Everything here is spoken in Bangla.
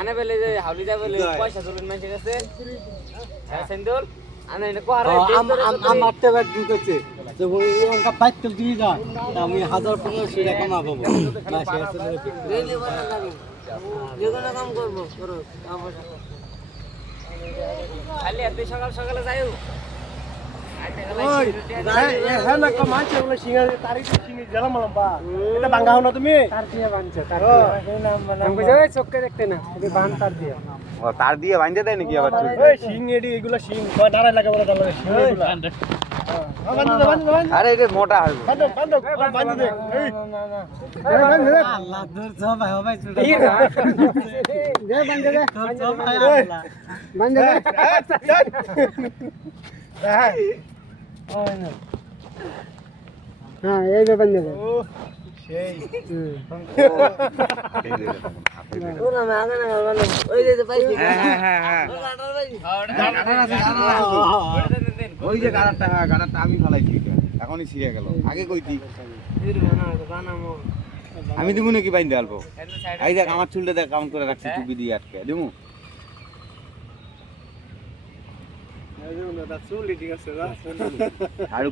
আনে বেলে যে হাউলি যা বলে পয়সা তুলেন মানুষের কাছে হ্যাঁ সেন্দুল আনে এনে কোহারে আমারতে ব্যাগ দিতেছে যে ওই অঙ্কা পাইতে দিয়ে যা আমি 1500 টাকা কামাবো মাসে আসলে ডেইলি বানা যাবে যে কোনো কাম করব করো খালি এত সকাল সকালে যাইও ওই হ্যাঁ না কমাইছে বলে সিঙ্গা তারিখ সিঙ্গি জেলাম লম্বা এটা ভাঙা হলো তুমি তার দিয়ে বানছে তার দিয়ে নাম বানাম বুঝাই চোখে দেখতে না এই বান তার দিয়ে ও তার দিয়ে বাইন্ধে দেয় নাকি আবার এই শিং এডি এগুলা শিং কয় দাঁড়ায় লাগা বলে দাঁড়ায় শিং এগুলা আরে এটা মোটা হবে বান্ধ দে এই আল্লাহ দূর সব ভাই ভাই চুড়া দে বান্ধ দে সব ভাই আল্লাহ বান্ধ দে হ্যাঁ এই বে বান্ধ দে সেই ওরা মে আগে না বানাম ওই যে পাইছি হ্যাঁ ওই যে গাড়াটা হ্যাঁ গাড়াটা আমি ফলাইছি এটা এখনই ছিঁড়ে গেল আগে কইতি বানামো আমি দিমু নাকি বাইন্ধে আলবো এই দেখ আমার চুলটা দেখ কাউন্ট করে রাখছি টুপি দিয়ে আটকে দিমু চুল ঠিক আছে আর